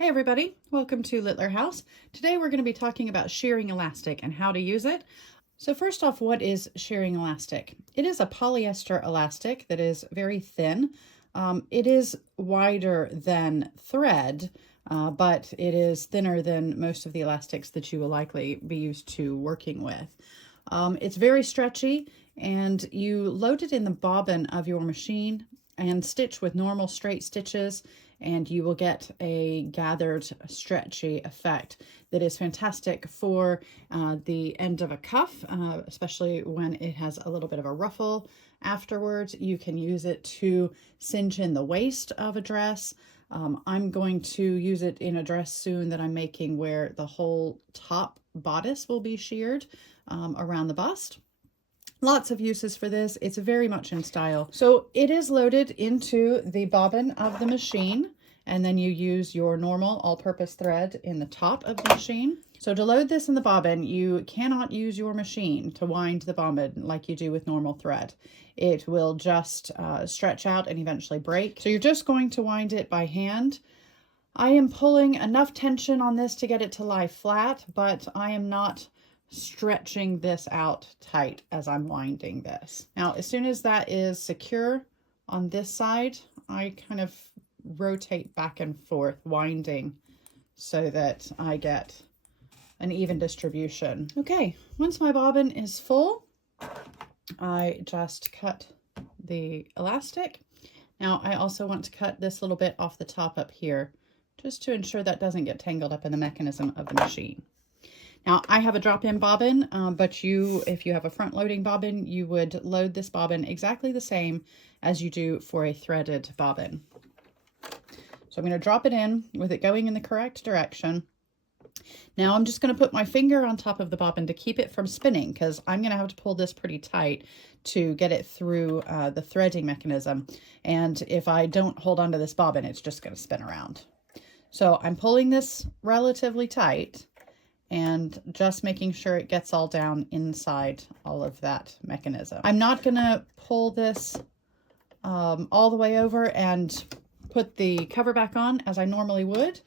Hey everybody, welcome to Littler House. Today we're going to be talking about shirring elastic and how to use it. So first off, what is shirring elastic? It is a polyester elastic that is very thin. It is wider than thread, but it is thinner than most of the elastics that you will likely be used to working with. It's very stretchy, and you load it in the bobbin of your machine and stitch with normal straight stitches, and you will get a gathered stretchy effect that is fantastic for the end of a cuff, especially when it has a little bit of a ruffle afterwards. You can use it to cinch in the waist of a dress. I'm going to use it in a dress soon that I'm making where the whole top bodice will be sheared around the bust. Lots of uses for this. It's very much in style. So it is loaded into the bobbin of the machine, and then you use your normal all-purpose thread in the top of the machine. So to load this in the bobbin, you cannot use your machine to wind the bobbin like you do with normal thread. It will just stretch out and eventually break. So you're just going to wind it by hand. I am pulling enough tension on this to get it to lie flat, but I am not stretching this out tight as I'm winding this. Now, as soon as that is secure on this side, I kind of rotate back and forth, winding so that I get an even distribution. Okay, once my bobbin is full, I just cut the elastic. Now, I also want to cut this little bit off the top up here, just to ensure that doesn't get tangled up in the mechanism of the machine. Now, I have a drop-in bobbin, but if you have a front-loading bobbin, you would load this bobbin exactly the same as you do for a threaded bobbin. So I'm going to drop it in with it going in the correct direction. Now I'm just going to put my finger on top of the bobbin to keep it from spinning, because I'm going to have to pull this pretty tight to get it through the threading mechanism. And if I don't hold onto this bobbin, it's just going to spin around. So I'm pulling this relatively tight and just making sure it gets all down inside all of that mechanism. I'm not going to pull this all the way over and put the cover back on as I normally would,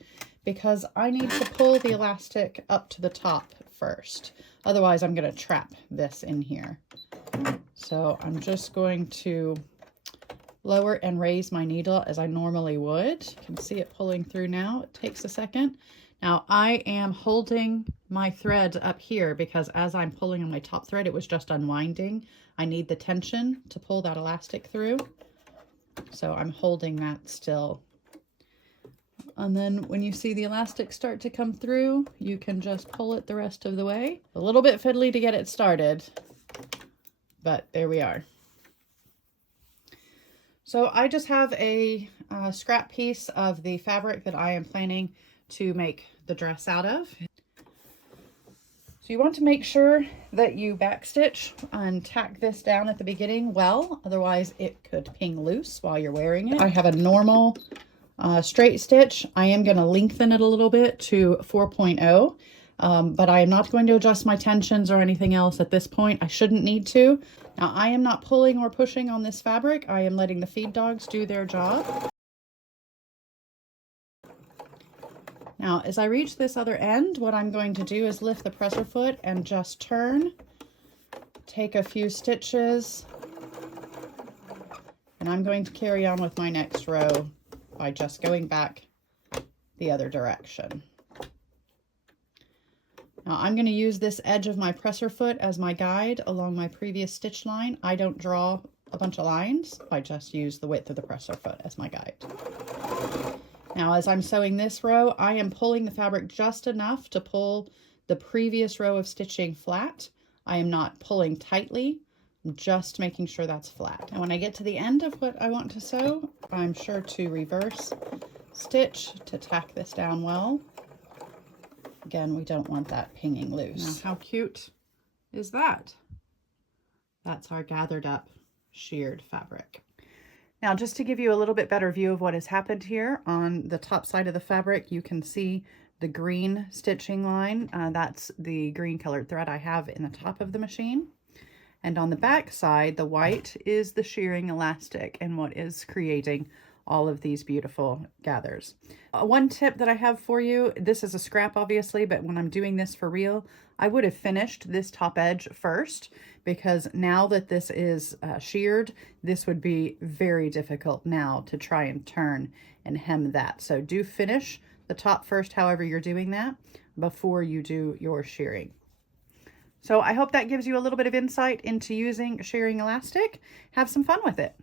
because I need to pull the elastic up to the top first. Otherwise, I'm going to trap this in here. So I'm just going to lower and raise my needle as I normally would. You can see it pulling through now. It takes a second. Now I am holding my thread up here because as I'm pulling on my top thread, it was just unwinding. I need the tension to pull that elastic through. So I'm holding that still. And then when you see the elastic start to come through, you can just pull it the rest of the way. A little bit fiddly to get it started, but there we are. So I just have a scrap piece of the fabric that I am planning to make the dress out of. So you want to make sure that you backstitch and tack this down at the beginning well, otherwise it could ping loose while you're wearing it. I have a normal straight stitch. I am going to lengthen it a little bit to 4.0, but I am not going to adjust my tensions or anything else at this point. I shouldn't need to. Now I am not pulling or pushing on this fabric. I am letting the feed dogs do their job. Now, as I reach this other end, what I'm going to do is lift the presser foot and just turn, take a few stitches, and I'm going to carry on with my next row by just going back the other direction. Now, I'm going to use this edge of my presser foot as my guide along my previous stitch line. I don't draw a bunch of lines. I just use the width of the presser foot as my guide. Now, as I'm sewing this row, I am pulling the fabric just enough to pull the previous row of stitching flat. I am not pulling tightly, I'm just making sure that's flat. And when I get to the end of what I want to sew, I'm sure to reverse stitch to tack this down well. Again, we don't want that pinging loose. Now, how cute is that? That's our gathered up sheared fabric. Now, just to give you a little bit better view of what has happened here, on the top side of the fabric, you can see the green stitching line. That's the green colored thread I have in the top of the machine. And on the back side, the white is the shirring elastic and what is creating all of these beautiful gathers. One tip that I have for you, this is a scrap obviously, but when I'm doing this for real, I would have finished this top edge first, because now that this is sheared, this would be very difficult now to try and turn and hem that. So do finish the top first, however you're doing that, before you do your shearing. So I hope that gives you a little bit of insight into using shirring elastic. Have some fun with it.